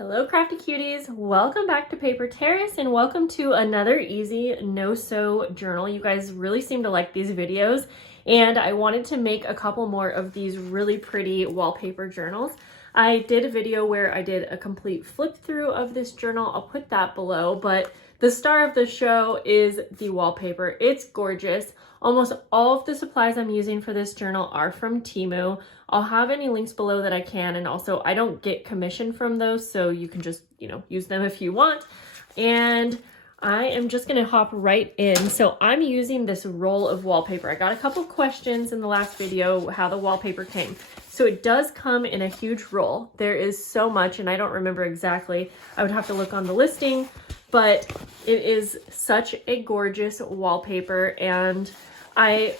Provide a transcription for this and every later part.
Hello crafty cuties, welcome back to Paper Terrace and welcome to another easy no-sew journal. You guys really seem to like these videos and I wanted to make a couple more of these really pretty wallpaper journals. I did a video where I did a complete flip through of this journal. I'll put that below, but the star of the show is the wallpaper. It's gorgeous. Almost all of the supplies I'm using for this journal are from TEMU. I'll have any links below that I can, and also I don't get commission from those, so you can just, use them if you want. And I am just gonna hop right in. So I'm using this roll of wallpaper. I got a couple questions in the last video how the wallpaper came. So it does come in a huge roll. There is so much, and I don't remember exactly. I would have to look on the listing, but it is such a gorgeous wallpaper, and I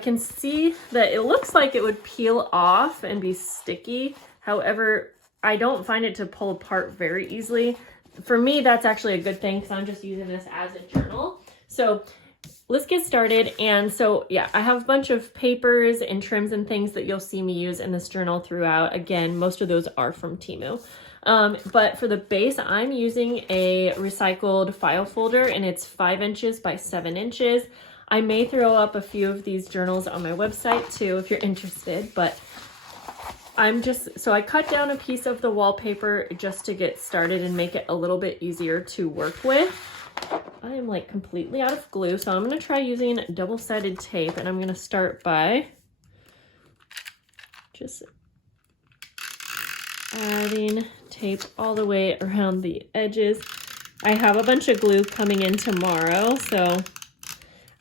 can see that it looks like it would peel off and be sticky. However, I don't find it to pull apart very easily. For me, that's actually a good thing because I'm just using this as a journal. So let's get started. And so, yeah, I have a bunch of papers and trims and things that you'll see me use in this journal throughout. Again, most of those are from TEMU. But for the base, I'm using a recycled file folder, and it's 5 inches by 7 inches. I may throw up a few of these journals on my website too if you're interested, but so I cut down a piece of the wallpaper just to get started and make it a little bit easier to work with. I am like completely out of glue, so I'm going to try using double-sided tape, and I'm going to start by just adding tape all the way around the edges. I have a bunch of glue coming in tomorrow, so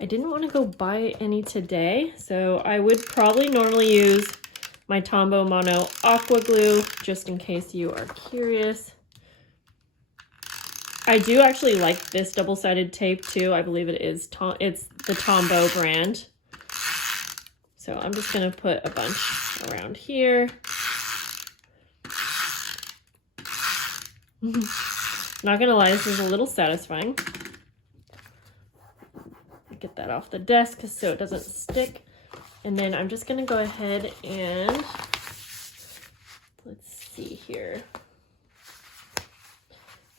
I didn't want to go buy any today, so I would probably normally use my Tombow Mono Aqua Glue, just in case you are curious. I do actually like this double-sided tape too. I believe it is, it's the Tombow brand. So I'm just going to put a bunch around here. Not gonna lie, this is a little satisfying. Get that off the desk so it doesn't stick. And then I'm just gonna go ahead and let's see here.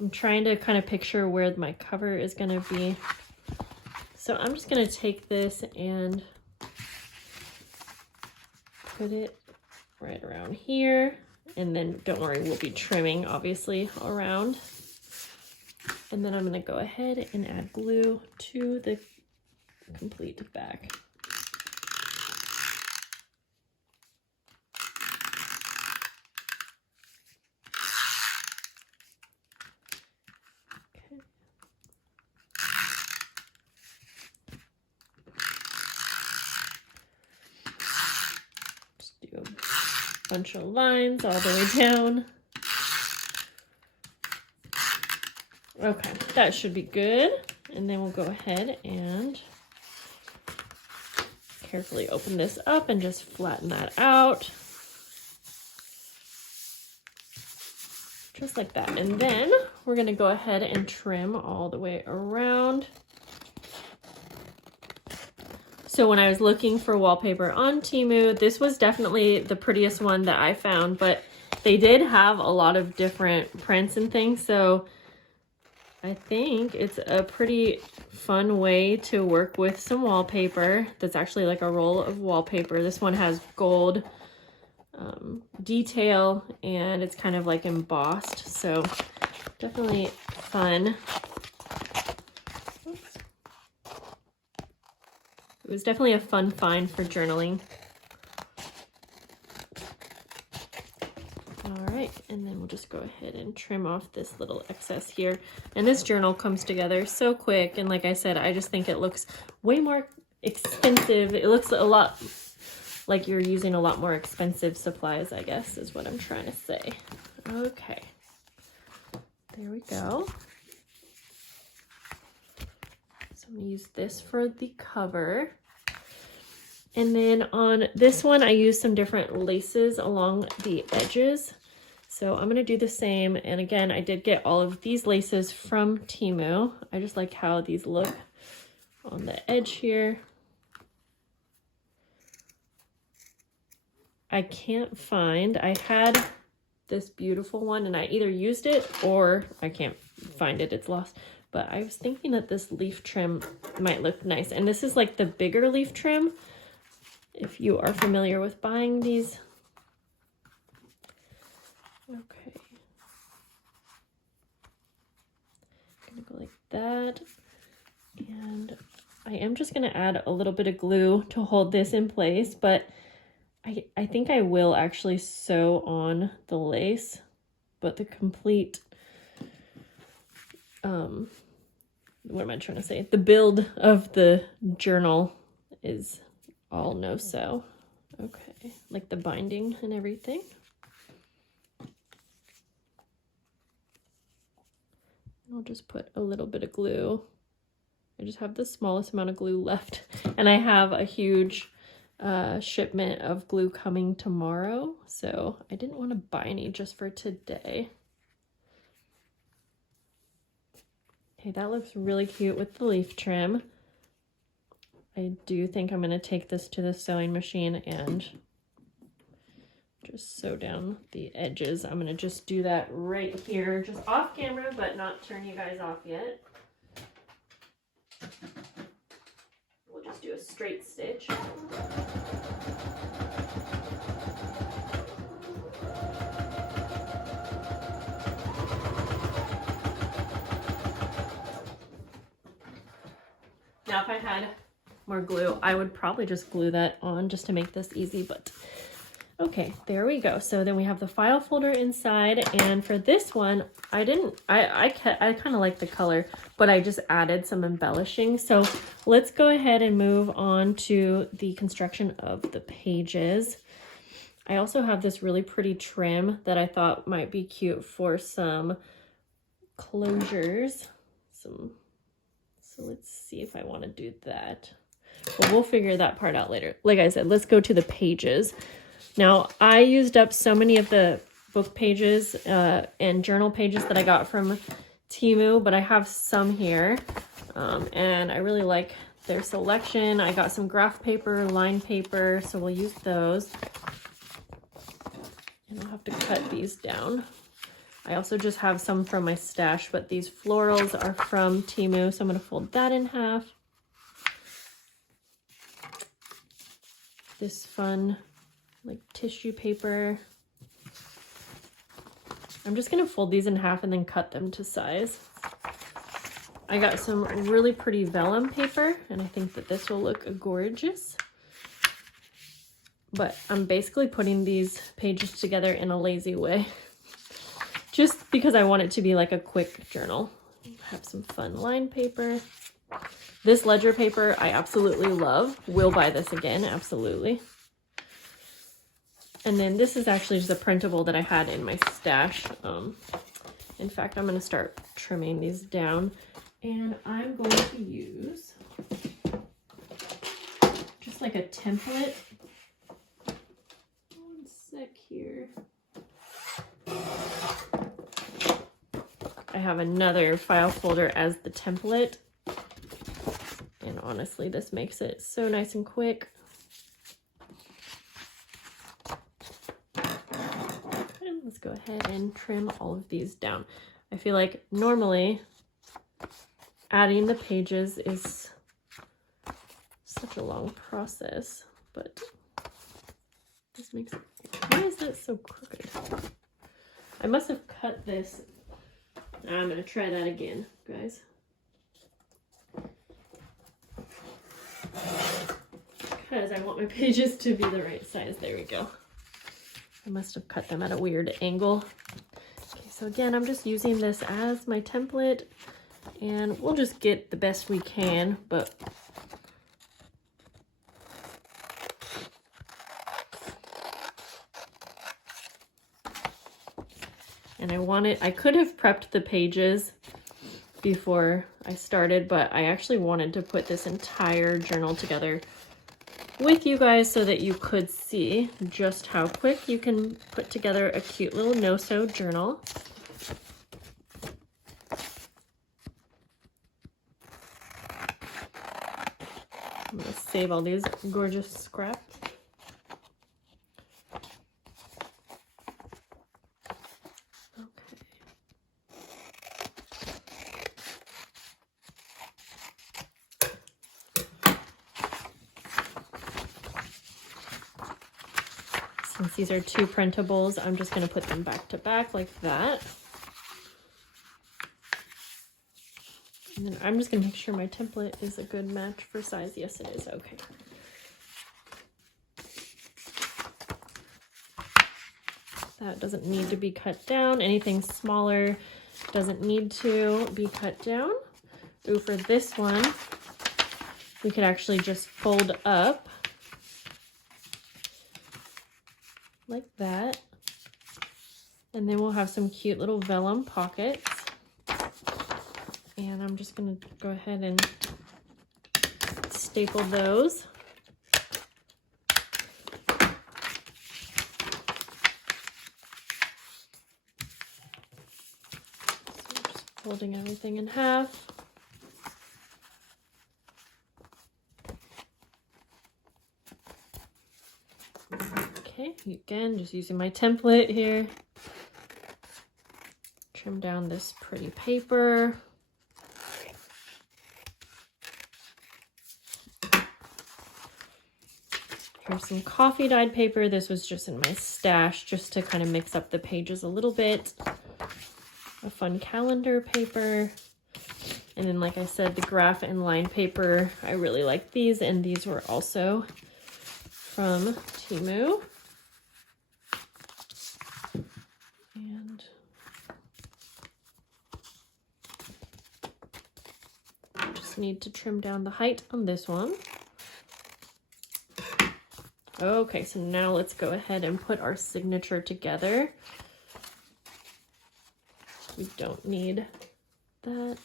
I'm trying to kind of picture where my cover is gonna be. So I'm just gonna take this and put it right around here. And then don't worry, we'll be trimming obviously around. And then I'm gonna go ahead and add glue to the complete back. Okay. Just do a bunch of lines all the way down. Okay, that should be good. And then we'll go ahead and carefully open this up and just flatten that out. Just like that. And then we're gonna go ahead and trim all the way around. So when I was looking for wallpaper on TEMU, this was definitely the prettiest one that I found, but they did have a lot of different prints and things, so I think it's a pretty fun way to work with some wallpaper. That's actually like a roll of wallpaper. This one has gold detail, and it's kind of like embossed, so definitely fun. Oops. It was definitely a fun find for journaling. And then we'll just go ahead and trim off this little excess here. And this journal comes together so quick. And like I said, I just think it looks way more expensive. It looks a lot like you're using a lot more expensive supplies, I guess, is what I'm trying to say. Okay. There we go. So I'm going to use this for the cover. And then on this one, I used some different laces along the edges. So I'm going to do the same. And again, I did get all of these laces from TEMU. I just like how these look on the edge here. I can't find, I had this beautiful one, and I either used it or I can't find it, it's lost. But I was thinking that this leaf trim might look nice. And this is like the bigger leaf trim, if you are familiar with buying these. Okay. Gonna go like that. And I am just gonna add a little bit of glue to hold this in place, but I think I will actually sew on the lace, but the complete, what am I trying to say? The build of the journal is all no sew. Okay, like the binding and everything. I'll just put a little bit of glue. I just have the smallest amount of glue left, and I have a huge shipment of glue coming tomorrow, so I didn't want to buy any just for today. Okay, that looks really cute with the leaf trim. I do think I'm going to take this to the sewing machine and just sew down the edges. I'm going to just do that right here, just off camera, but not turn you guys off yet. We'll just do a straight stitch. Now, if I had more glue, I would probably just glue that on just to make this easy, but okay, there we go. So then we have the file folder inside, and for this one, I kind of like the color, but I just added some embellishing. So let's go ahead and move on to the construction of the pages. I also have this really pretty trim that I thought might be cute for some closures. So let's see if I want to do that. Well, we'll figure that part out later. Like I said, let's go to the pages. Now, I used up so many of the book pages and journal pages that I got from TEMU, but I have some here, and I really like their selection. I got some graph paper, line paper, so we'll use those. And I'll have to cut these down. I also just have some from my stash, but these florals are from TEMU, so I'm going to fold that in half. This fun, like, tissue paper. I'm just going to fold these in half and then cut them to size. I got some really pretty vellum paper, and I think that this will look gorgeous. But I'm basically putting these pages together in a lazy way, just because I want it to be like a quick journal. Have some fun line paper. This ledger paper I absolutely love. Will buy this again, absolutely. And then this is actually just a printable that I had in my stash. In fact, I'm going to start trimming these down, and I'm going to use just like a template. One sec here. I have another file folder as the template, and honestly, this makes it so nice and quick. And let's go ahead and trim all of these down. I feel like normally adding the pages is such a long process, but this makes it, why is that so crooked? I must have cut this. I'm going to try that again, guys. Because I want my pages to be the right size. There we go. I must have cut them at a weird angle. Okay, so again, I'm just using this as my template, and we'll just get the best we can, but and I could have prepped the pages before I started, but I actually wanted to put this entire journal together with you guys so that you could see just how quick you can put together a cute little no-sew journal. I'm gonna save all these gorgeous scraps. Since these are two printables, I'm just going to put them back to back like that. And then I'm just going to make sure my template is a good match for size. Yes, it is. Okay. That doesn't need to be cut down. Anything smaller doesn't need to be cut down. Ooh, for this one, we could actually just fold up like that. And then we'll have some cute little vellum pockets. And I'm just gonna go ahead and staple those. So just folding everything in half. Okay, again, just using my template here. Trim down this pretty paper. Here's some coffee dyed paper. This was just in my stash just to kind of mix up the pages a little bit. A fun calendar paper. And then, like I said, the graph and line paper. I really like these, and these were also from TEMU. And just need to trim down the height on this one. Okay, so now let's go ahead and put our signature together. We don't need that. Let's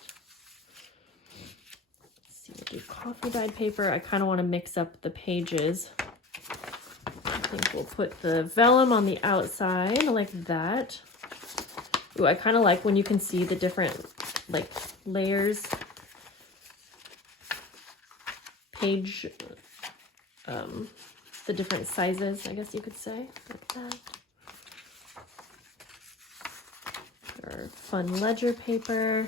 see, we'll do coffee dyed paper. I kind of want to mix up the pages. I think we'll put the vellum on the outside like that. Ooh, I kind of like when you can see the different like layers, page, the different sizes, I guess you could say, like that. Our fun ledger paper.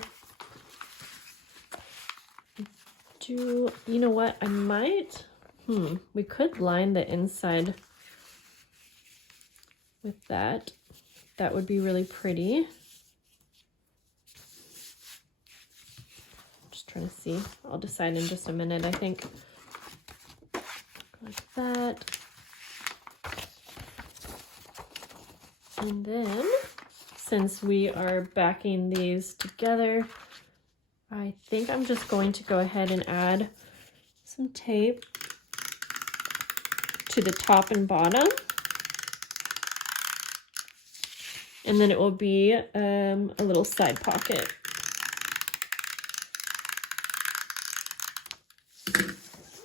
You know what, I might, we could line the inside with that. That would be really pretty. Just trying to see. I'll decide in just a minute, I think. Like that. And then, since we are backing these together, I think I'm just going to go ahead and add some tape to the top and bottom. And then it will be a little side pocket.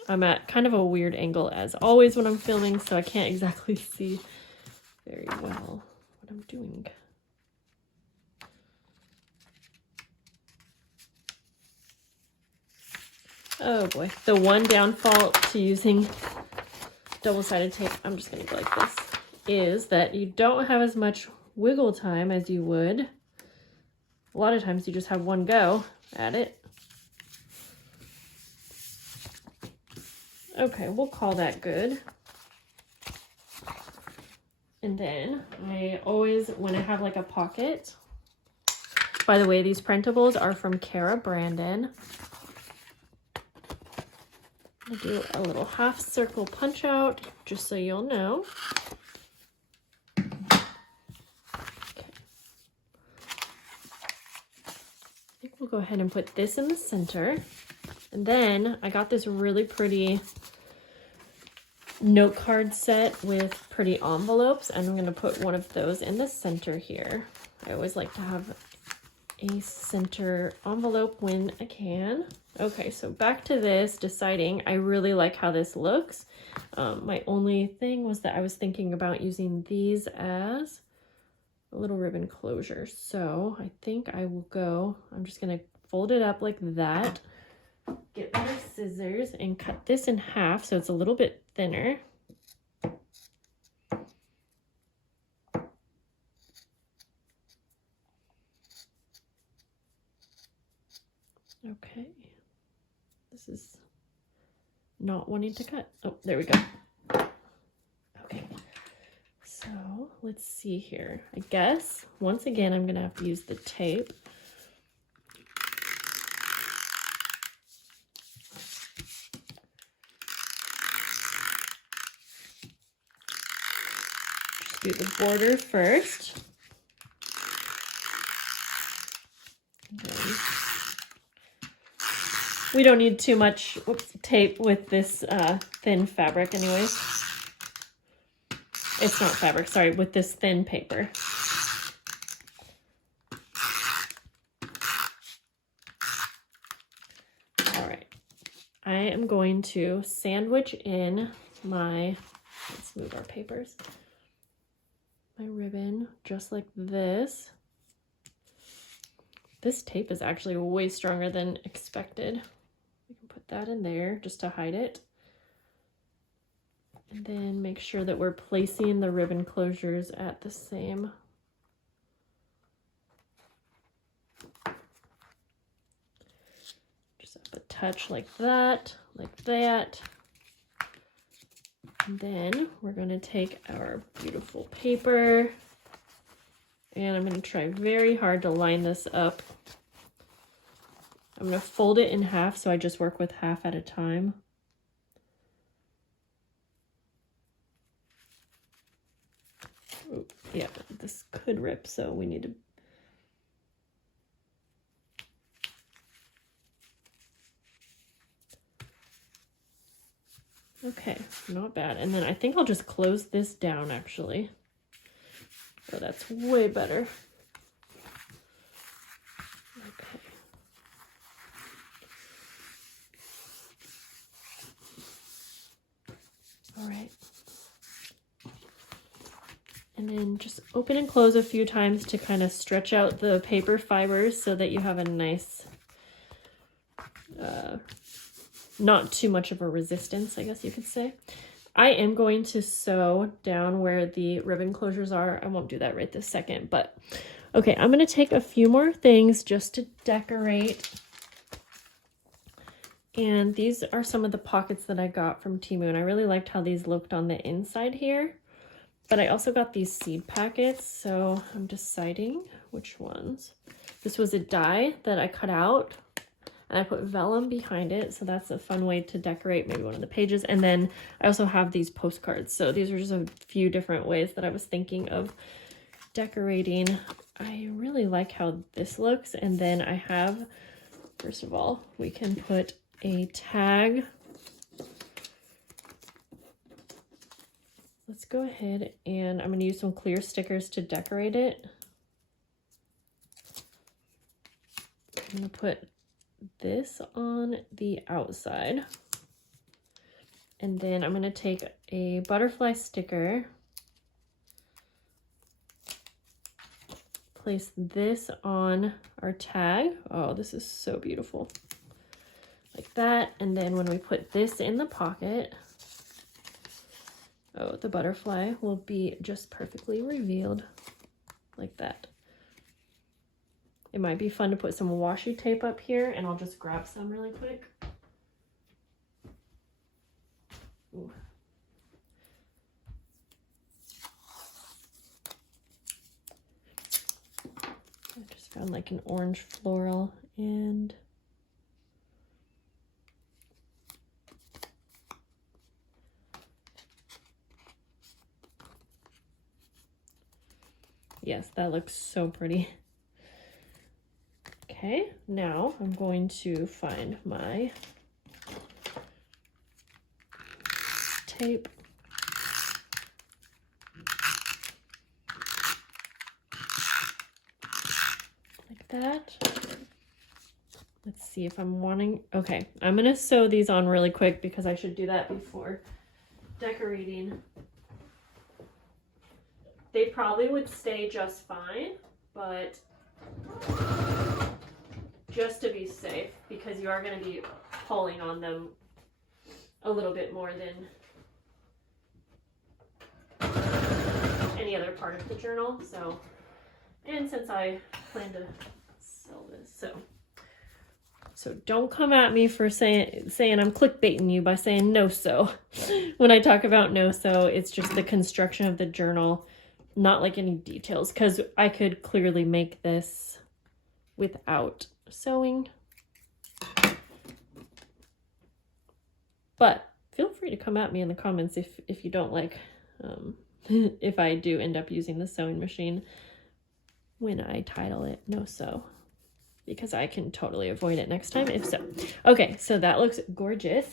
I'm at kind of a weird angle as always when I'm filming, so I can't exactly see very well what I'm doing. Oh boy, the one downfall to using double-sided tape, I'm just gonna go like this, is that you don't have as much wiggle time as you would. A lot of times you just have one go at it. Okay, we'll call that good. And then I always, when I have like a pocket, by the way, these printables are from Kara Brandon. I'll do a little half circle punch out just so you'll know. Okay. I think we'll go ahead and put this in the center. And then I got this really pretty note card set with pretty envelopes, and I'm going to put one of those in the center here. I always like to have a center envelope when I can. Okay, so back to this, deciding I really like how this looks. My only thing was that I was thinking about using these as a little ribbon closure. So I think I will go, I'm just going to fold it up like that, get my scissors and cut this in half so it's a little bit thinner. Okay, this is not wanting to cut. Oh, there we go. Okay, let's see here. I guess, once again, I'm gonna have to use the tape. Just do the border first. We don't need too much tape with this thin fabric anyways. It's not fabric, sorry, with this thin paper. All right, I am going to sandwich in my, let's move our papers, my ribbon just like this. This tape is actually way stronger than expected. We can put that in there just to hide it. And then make sure that we're placing the ribbon closures at the same. Just up a touch like that, like that. And then we're gonna take our beautiful paper and I'm gonna try very hard to line this up. I'm gonna fold it in half so I just work with half at a time. Ooh, yeah, this could rip, so we need to. Okay, not bad. And then I think I'll just close this down actually. Oh, that's way better. Okay. All right. And then just open and close a few times to kind of stretch out the paper fibers so that you have a nice, not too much of a resistance, I guess you could say. I am going to sew down where the ribbon closures are. I won't do that right this second, but okay, I'm going to take a few more things just to decorate. And these are some of the pockets that I got from TEMU, and I really liked how these looked on the inside here. But I also got these seed packets, so I'm deciding which ones. This was a die that I cut out, and I put vellum behind it, so that's a fun way to decorate maybe one of the pages. And then I also have these postcards, so these are just a few different ways that I was thinking of decorating. I really like how this looks, and then I have, first of all, we can put a tag. Let's go ahead and I'm going to use some clear stickers to decorate it. I'm going to put this on the outside. And then I'm going to take a butterfly sticker, place this on our tag. Oh, this is so beautiful. Like that. And then when we put this in the pocket, oh, the butterfly will be just perfectly revealed like that. It might be fun to put some washi tape up here, and I'll just grab some really quick. Ooh. I just found like an orange floral, and yes, that looks so pretty. Okay, now I'm going to find my tape. Like that. Let's see if I'm wanting, okay, I'm gonna sew these on really quick because I should do that before decorating. They probably would stay just fine, but just to be safe, because you are going to be pulling on them a little bit more than any other part of the journal. So, and since I plan to sell this, so don't come at me for saying I'm clickbaiting you by saying no sew. When I talk about no sew, it's just the construction of the journal not like any details, because I could clearly make this without sewing. But feel free to come at me in the comments if you don't like if I do end up using the sewing machine when I title it No Sew, because I can totally avoid it next time if so. Okay, so that looks gorgeous.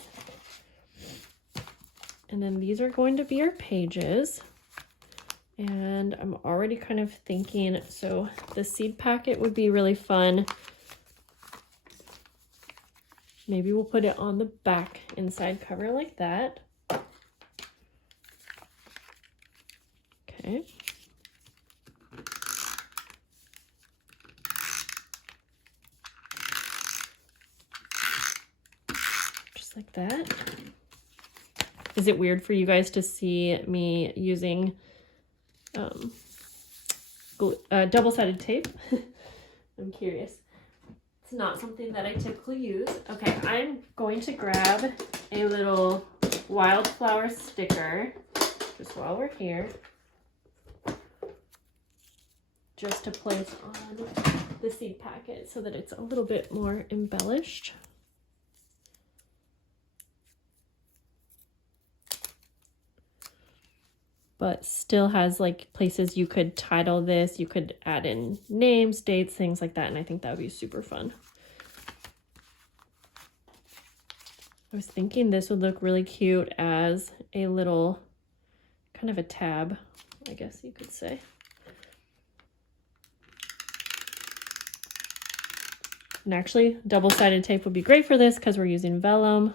And then these are going to be our pages. And I'm already kind of thinking, so the seed packet would be really fun. Maybe we'll put it on the back inside cover like that. Okay. Just like that. Is it weird for you guys to see me using double-sided tape? I'm curious. It's not something that I typically use. Okay, I'm going to grab a little wildflower sticker just while we're here, just to place on the seed packet so that it's a little bit more embellished. But still has like places you could title this, you could add in names, dates, things like that, and I think that would be super fun. I was thinking this would look really cute as a little kind of a tab, I guess you could say. And actually, double-sided tape would be great for this because we're using vellum.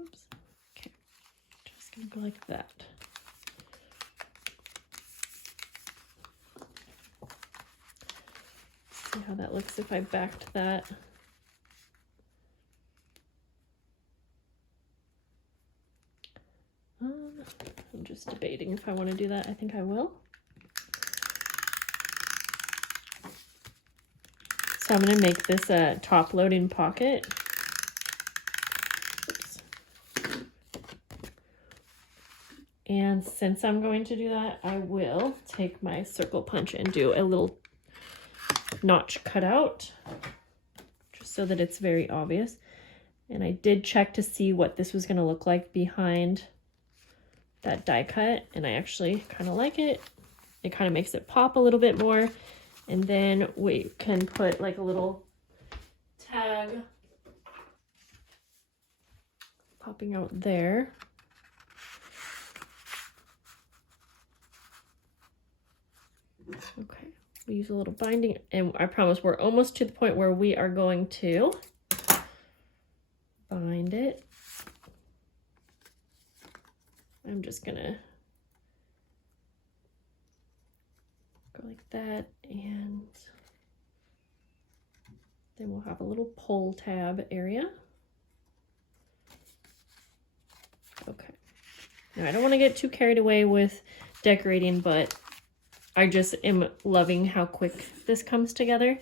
Oops. Okay, just gonna go like that. See how that looks if I backed that. I'm just debating if I want to do that. I think I will. So I'm going to make this a top loading pocket. Oops. And since I'm going to do that, I will take my circle punch and do a little notch cutout, just so that it's very obvious. And I did check to see what this was going to look like behind that die cut, and I actually kind of like it. It kind of makes it pop a little bit more. And then we can put like a little tag popping out there. Okay, we use a little binding, and I promise we're almost to the point where we are going to bind it. I'm just gonna go like that, and then we'll have a little pull tab area. Okay, now I don't want to get too carried away with decorating, but I just am loving how quick this comes together,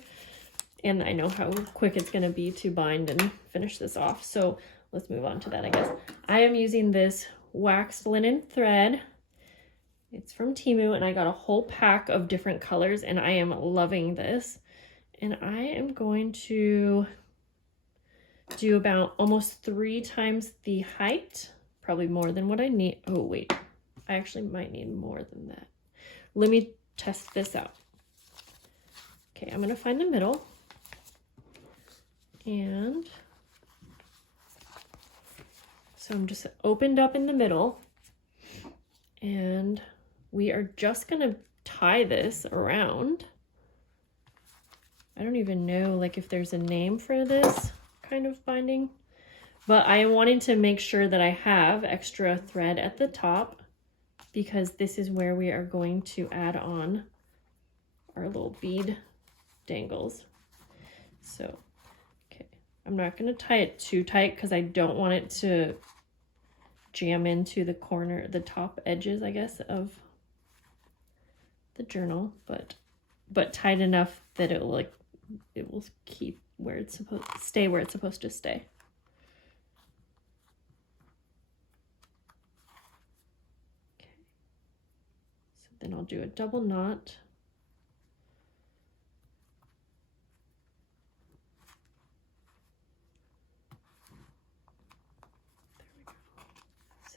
and I know how quick it's going to be to bind and finish this off. So let's move on to that, I guess. I am using this waxed linen thread. It's from TEMU, and I got a whole pack of different colors, and I am loving this. And I am going to do about almost 3 times the height, probably more than what I need. Oh wait, I actually might need more than that. Let me test this out. Okay, I'm gonna find the middle, and so I'm just opened up in the middle, and we are just gonna tie this around. I don't even know like if there's a name for this kind of binding, but I wanted to make sure that I have extra thread at the top, because this is where we are going to add on our little bead dangles. So, okay, I'm not gonna tie it too tight because I don't want it to jam into the corner, the top edges, I guess, of the journal, but tight enough that it will keep where it's supposed to stay, where it's supposed to stay. Then I'll do a double knot.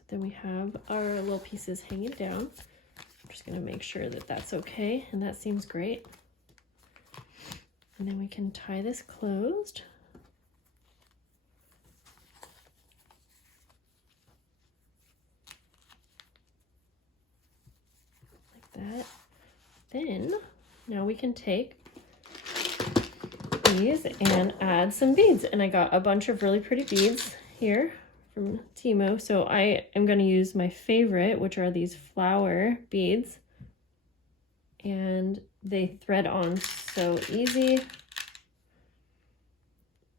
Then we have our little pieces hanging down. I'm just going to make sure that that's okay, and that seems great. And then we can tie this closed. Like that. Then, now we can take these and add some beads. And I got a bunch of really pretty beads here from TEMU. So I am going to use my favorite, which are these flower beads. And they thread on so easy.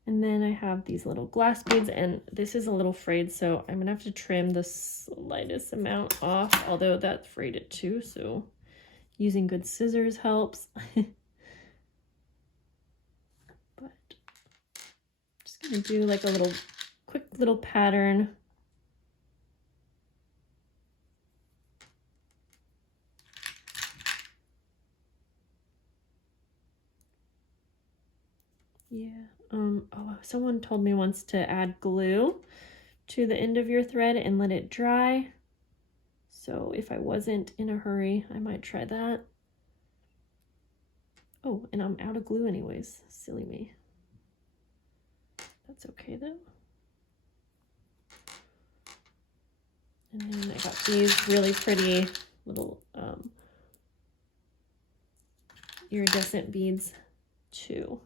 And then I have these little glass beads, and this is a little frayed, so I'm going to have to trim the slightest amount off, although that's frayed it too, so using good scissors helps. But I'm just going to do like a little quick little pattern. Yeah. Oh, someone told me once to add glue to the end of your thread and let it dry. So if I wasn't in a hurry, I might try that. Oh, and I'm out of glue anyways. Silly me. That's okay though. And then I got these really pretty little iridescent beads too.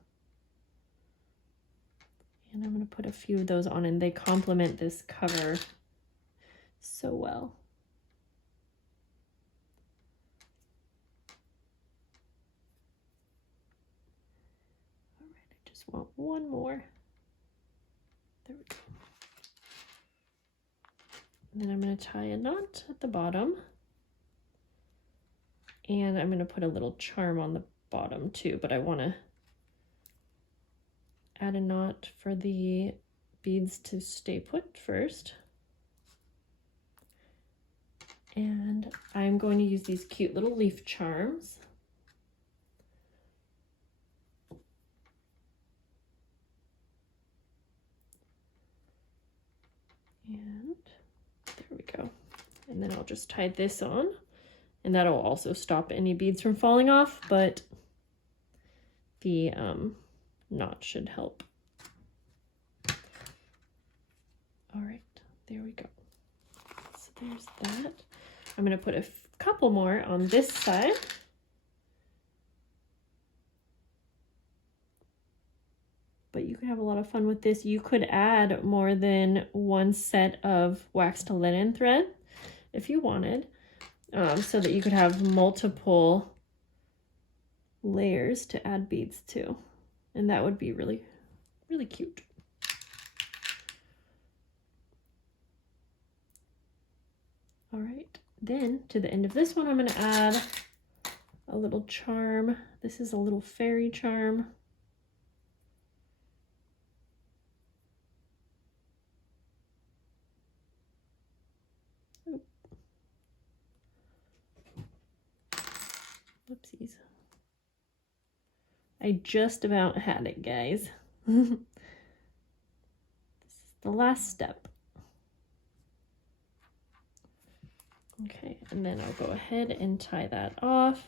And I'm going to put a few of those on, and they complement this cover so well. All right, I just want one more. There we go. And then I'm going to tie a knot at the bottom. And I'm going to put a little charm on the bottom too, but I want to add a knot for the beads to stay put first. And I'm going to use these cute little leaf charms. And there we go. And then I'll just tie this on, and that'll also stop any beads from falling off, but the knot should help. All right, there we go. So there's that. I'm going to put a couple more on this side. But you can have a lot of fun with this. You could add more than one set of wax to linen thread if you wanted, so that you could have multiple layers to add beads to. And that would be really, really cute. All right, then to the end of this one, I'm going to add a little charm. This is a little fairy charm. Whoopsies. I just about had it, guys. This is the last step. Okay, and then I'll go ahead and tie that off.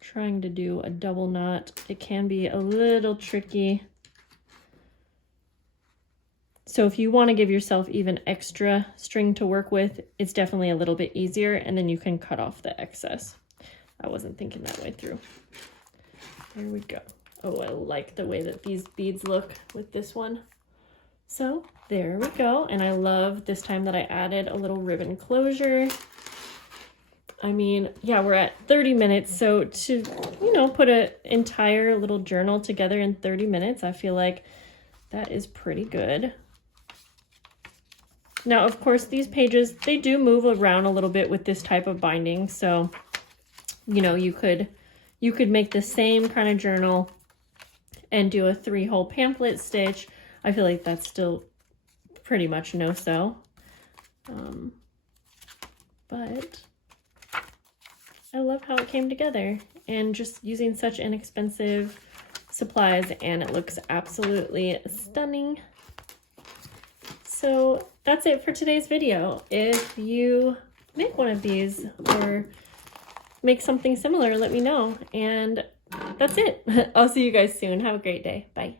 Trying to do a double knot. It can be a little tricky. So if you want to give yourself even extra string to work with, it's definitely a little bit easier, and then you can cut off the excess. I wasn't thinking that way through. There we go. Oh, I like the way that these beads look with this one. So there we go. And I love this time that I added a little ribbon closure. I mean, yeah, we're at 30 minutes. So to, you know, put an entire little journal together in 30 minutes, I feel like that is pretty good. Now, of course, these pages, they do move around a little bit with this type of binding. So, you know, you could make the same kind of journal and do a 3-hole pamphlet stitch. I feel like that's still pretty much no-so. But I love how it came together, and just using such inexpensive supplies, and it looks absolutely stunning. So that's it for today's video. If you make one of these or make something similar, let me know. And that's it. I'll see you guys soon. Have a great day. Bye.